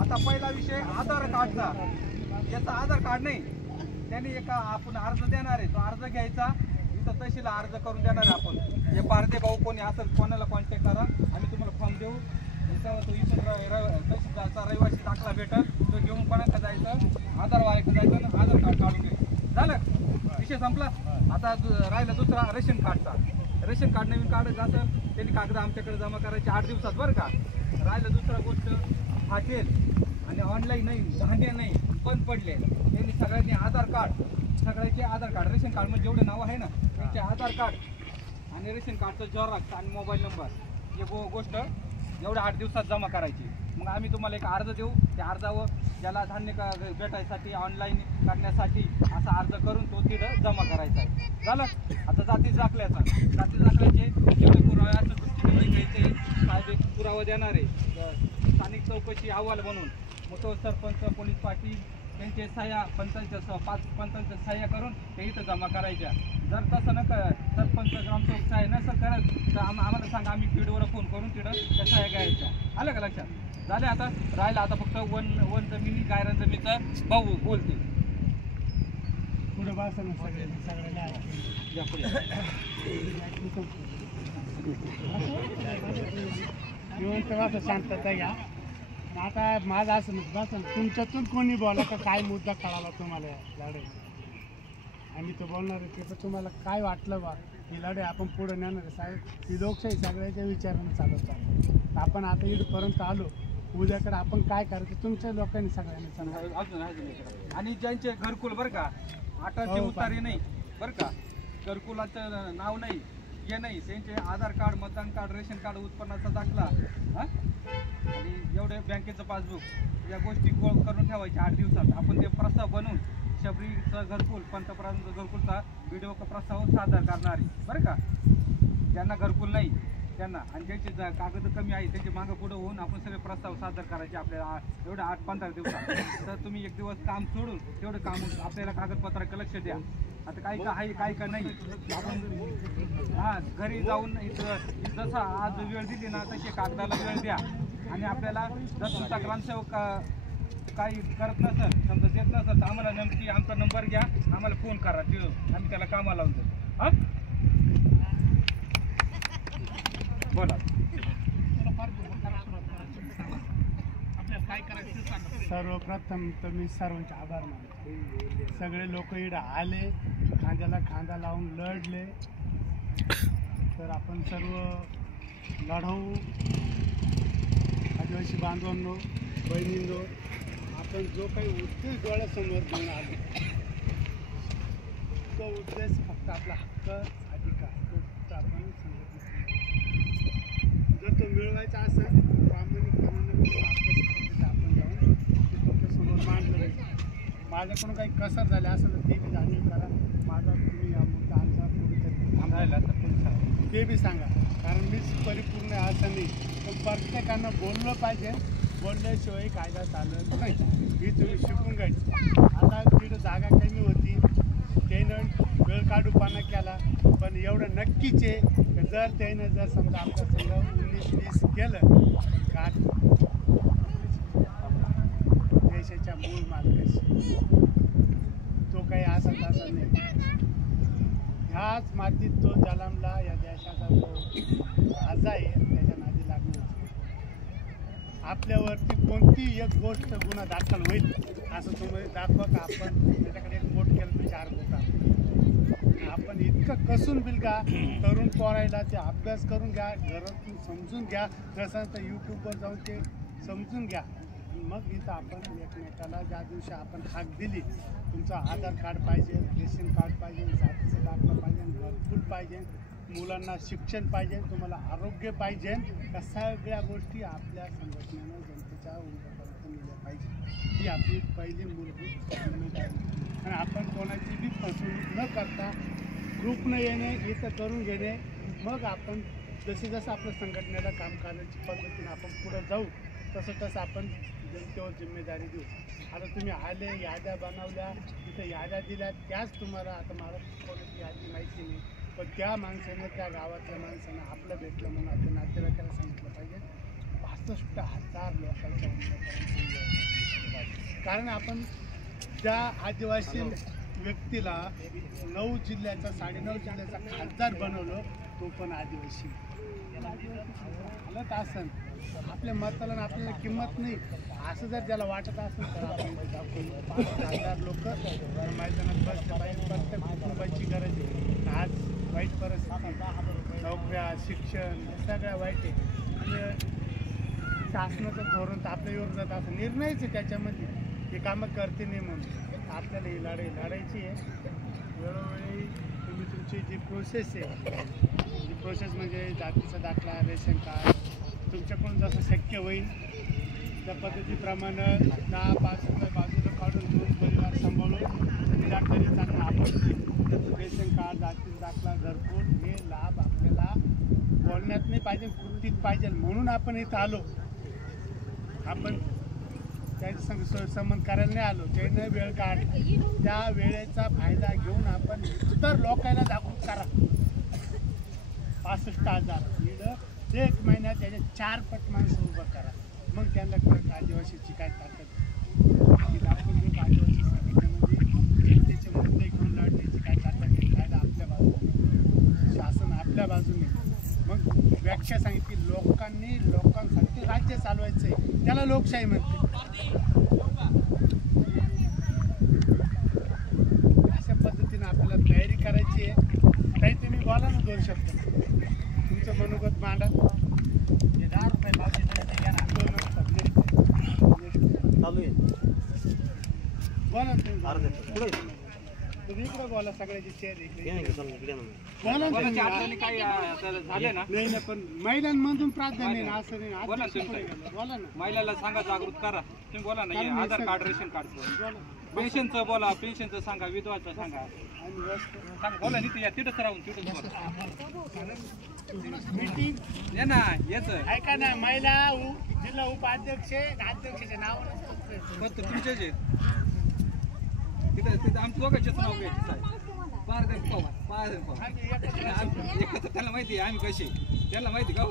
आता पहिला विषय आधार कार्डचा. याचा आधार कार्ड नाही, त्यांनी एका आपण अर्ज देणार आहे, तो अर्ज घ्यायचा, इथं तहसील अर्ज करून देणार आहे आपण. हे पारदे भाऊ कोणी असेल कोणाला कॉन्टॅक्ट करा, आम्ही तुम्हाला फॉर्म देऊ. तो इथून तहसीलदारचा रहिवासी दाखला भेटेल, तो घेऊन कोणाकडे जायचं, आधार वाल्याकडे जायचं आणि आधार कार्ड काढून घ्यायचं. झालं, विषय संपला. आता राहिला दुसरा रेशन कार्डचा. रेशन कार्ड नवीन काढायचं असेल त्यांनी कागद आमच्याकडे जमा करायचे 8 दिवसात बरं का. राहिलं दुसरा गोष्ट, हॉटेल आणि ऑनलाईन नाही, धान्य नाही, बंद पडले, त्यांनी सगळ्यांनी आधार कार्ड, सगळ्याचे आधार कार्ड, रेशन कार्डमध्ये जेवढे नाव आहे ना त्यांचे आधार कार्ड आणि रेशन कार्डचं झेरॉक्स आणि मोबाईल नंबर, हे गोष्ट एवढ्या 8 दिवसात जमा करायची. मग आम्ही तुम्हाला एक अर्ज देऊ, त्या अर्जावर ज्याला धान्य भेटायसाठी ऑनलाईन करण्यासाठी असा अर्ज करून तो तिथं जमा करायचा आहे. झालं. आता जाती दाखल्याचा, जाती दाखल्याचे जेवढे पुरावे असं तेवढे घ्यायचे, साहेब एक पुरावा देणार आहे, स्थानिक चौकशी अहवाल बनवून, मग तो सरपंच, पोलीस पाटील त्यांचे सह्या, पंचांच्या 5 पंचांच्या सह्या करून ते इथं जमा करायच्या. जर तसं नका सरपंच ग्रामसेवक सह्या नसं करत तर आम्हाला सांगा, आम्ही फीडवर फोन करून तिथं त्या सह्या घ्यायच्या. आलं का लक्षात? झाले. आता राहिलं आता फक्त वन जमिनी गायरान जमिनीचं भाऊ बोलते पुढे बसा ना सगळ्याला शांतता घ्या. आता माझं असं बसा, तुमच्यातून कोणी बोला तर काय मुद्दा कळाला तुम्हाला लढायचा, आम्ही तर बोलणार आहे ते, पण तुम्हाला काय वाटलं बा ही लढाई आपण पुढे नेणार आहे साहेब. ही लोकशाही सगळ्याच्या विचाराने चालवतात. आपण आता इथपर्यंत आलो, उद्याकडे आपण काय करायचं तुमच्या लोकांनी सगळ्यांनी सांगा. अजून आणि ज्यांचे घरकुल बरं का, अटलची उतारी नाही बरं का, घरकुलाचं नाव नाही, हे नाही, त्यांचे आधार कार्ड, मतदान कार्ड, रेशन कार्ड, उत्पन्नाचा दाखला आणि एवढे बँकेचं पासबुक, या गोष्टी करून ठेवायच्या 8 दिवसात. आपण ते प्रस्ताव बनवून शबरीचं घरकुल, पंतप्रधान घरकुलचा व्हिडिओ प्रस्ताव सादर करणार आहे बरं का. ज्यांना घरकुल नाही त्यांना आणि ज्यांचे कागद कमी आहे त्यांचे मागं पुढं होऊन आपण सगळे प्रस्ताव सादर करायचे आपल्याला एवढ्या 8-15 दिवसात. तर तुम्ही एक दिवस काम सोडून तेवढं काम आपल्याला कागदपत्राकडे लक्ष द्या. आता काही का आहे काही का नाही, आपण घरी जाऊन जसं आज वेळ दिली ना तशी कागदाला वेळ द्या. आणि आपल्याला जर तुमचा ग्रामसेवक काही करत नसेल, समजा देत नसेल तर आम्हाला नेमकी आमचा नंबर घ्या, आम्हाला फोन करा, आम्ही त्याला कामाला लावून देऊ. हां बोला. सर्वप्रथम तर मी सर्वांचे आभार मानतो. सगळे लोक इकडे आले, खांद्याला खांदा लावून लढले, तर आपण सर्व लढवू. आदिवासी बांधवांनो, बहिणींनो, आपण जो काही उद्देश डोळ्यासमोर घेऊन आलो, तो उद्देश फक्त आपला हक्क, अधिकार, तो फक्त आपण जर तो मिळवायचा असेल प्रामाणिकपणाने आपण जाऊन ते तुमच्यासमोर मांडलं पाहिजे. माझ्याकडून काही कसर झाले असेल तर ते बी जाणीव करा. माझा तुम्ही या मुद्दा आमचा कुठेतरी थांबायला तर ते बी सांगा, कारण मीच परिपूर्ण असं नाही, पण प्रत्येकानं बोललं पाहिजे. बोलल्याशिवाय कायदा चालत नाही, ही तुम्ही शिकून घ्यायची. आता तिथं जागा कमी होती, त्यानं वेळ काढूपाना केला, पण एवढं नक्कीच आहे की जर त्यानं जर समजा आमच्या समजा 19-20 केलं का देशाच्या मूळ मालकाशी, तो काही असा तसा नाही. ह्याच मातीत तो जन्मला, या देशाचा जो राजा आहे त्याच्या नादी लागणार. आपल्यावरती कोणती एक गोष्ट गुन्हा दाखल होईल असं तुम्ही दाखवा का आपण त्याच्याकडे एक बोट केलं तर 4 बोट. आपण इतकं कसून बिलगा तरुण पोरायला ते अभ्यास करून घ्या, घरातून समजून घ्या, जसं तर यूट्यूबवर जाऊन ते समजून घ्या. मग इथं आपण एकमेकाला ज्या दिवशी आपण हाक दिली, तुमचं आधार कार्ड पाहिजे, रेशन कार्ड पाहिजे, जातीचं दाखला पाहिजे, घरकुल पाहिजे, मुलांना शिक्षण पाहिजे, तुम्हाला आरोग्य पाहिजे, या सगळ्या गोष्टी आपल्या संघटनेनं जनतेच्या उद्यापर्यंत नेल्या पाहिजे. ही आपली पहिली मूलभूत जिम्मेदारी. आणि आपण कोणाची बी फसवणूक न करता ग्रुपनं येणे, इथं करून घेणे, मग आपण जसं आपल्या संघटनेला काम करण्याची पद्धतीने आपण पुढे जाऊ, तसं आपण जनतेवर जिम्मेदारी देऊ. आता तुम्ही आले, याद्या बनवल्या, तिथं याद्या दिल्या, त्याच तुम्हाला आता मला कोणाची यादी माहिती नाही, पण त्या माणसानं, त्या गावातल्या माणसानं आपलं भेटलं म्हणून आपल्या नातेवाईकाला सांगितलं पाहिजे. 65,000 लोकांच्या उन्नतीकरण. कारण आपण त्या आदिवासी व्यक्तीला 9 जिल्ह्याचा 9.5 जिल्ह्याचा खासदार बनवलं, तो पण आदिवासी. हालत असन आपल्या मताला आणि आपल्याला किंमत नाही असं जर ज्याला वाटत असेल तर आपण 5,000 लोक मैदानात बसले पाहिजे. प्रत्येक कुटुंबाची गरज आहे. आज वाईट परिस्थिती, नोकऱ्या, शिक्षण सगळ्या वाईट आहे. म्हणजे शासनाचं धोरण तर आपल्या विरोधात असं निर्णयच आहे त्याच्यामध्ये, हे कामं करते नाही म्हणून आपल्याला ही लढाई लढायची आहे. वेळोवेळी तुम्ही तुमची जी प्रोसेस आहे, जी प्रोसेस म्हणजे जातीचा दाखला, रेशन कार्ड, तुमच्याकडून जसं शक्य होईल त्या पद्धतीप्रमाणे 10-5 रुपये बाजूला काढून दोन परिवार सांभाळून निराकरी चांगला आपण रेशन कार्ड, जातीचा दाखला, घरकुल हे लाभ आपल्याला बोलण्यात नाही पाहिजे, कृतीत पाहिजे. म्हणून आपण इथं आलो. आपण त्यांच्या संग संबंध करायला नाही आलो, त्याने वेळ काढ, त्या वेळेचा फायदा घेऊन आपण इतर लोकांना जागरूक करा. 65,000 1 महिन्यात त्याचे 4 पट माणसं उभं करा. मग त्यांना कळत आदिवासीची काय ताकद. आपण लोक आदिवासी संघटनेमध्ये जनतेचे मुद्दे घेऊन लढण्याची काय ताकद आहे. कायदा आपल्या बाजूने, शासन आपल्या बाजूने. मग व्याख्या सांगितली, लोकांसाठी राज्य चालवायचं आहे, त्याला लोकशाही म्हणते. अशा पद्धतीने आपल्याला तयारी करायची आहे. काही तुम्ही बोला ना 2 शब्द, तुमचं मनोगत मांडा. 10 रुपये पावती घ्या ना, 2 चालू आहे. बोला ना तुम्ही इकडे बोला, सगळ्याची चेअर इकडे बोला. काही झाले ना नाही ना, पण महिलांमधून प्राधान्य ना, असं नाही. बोला बोला ना, महिलाला सांगा, जागृत करा. तुम्ही बोला ना, हे आधार कार्ड, रेशन कार्डचं, पेन्शनचं बोला, पेन्शनचं सांगा, विधवाचं सांगा, सांगा, बोला नीती या तिथंच राहून तिथंच बोला. मीटिंग ये ना येच ऐका ना, महिला जिल्हा उपाध्यक्ष अध्यक्षाचे नाव फक्त तुमचेच आहेत. तिथं आमच्या दोघांचेच नाव घ्यायचे. पारदर्शक पवार, पारदर्शक पवार. त्याला माहिती आहे आम्ही कसे, त्याला माहिती का.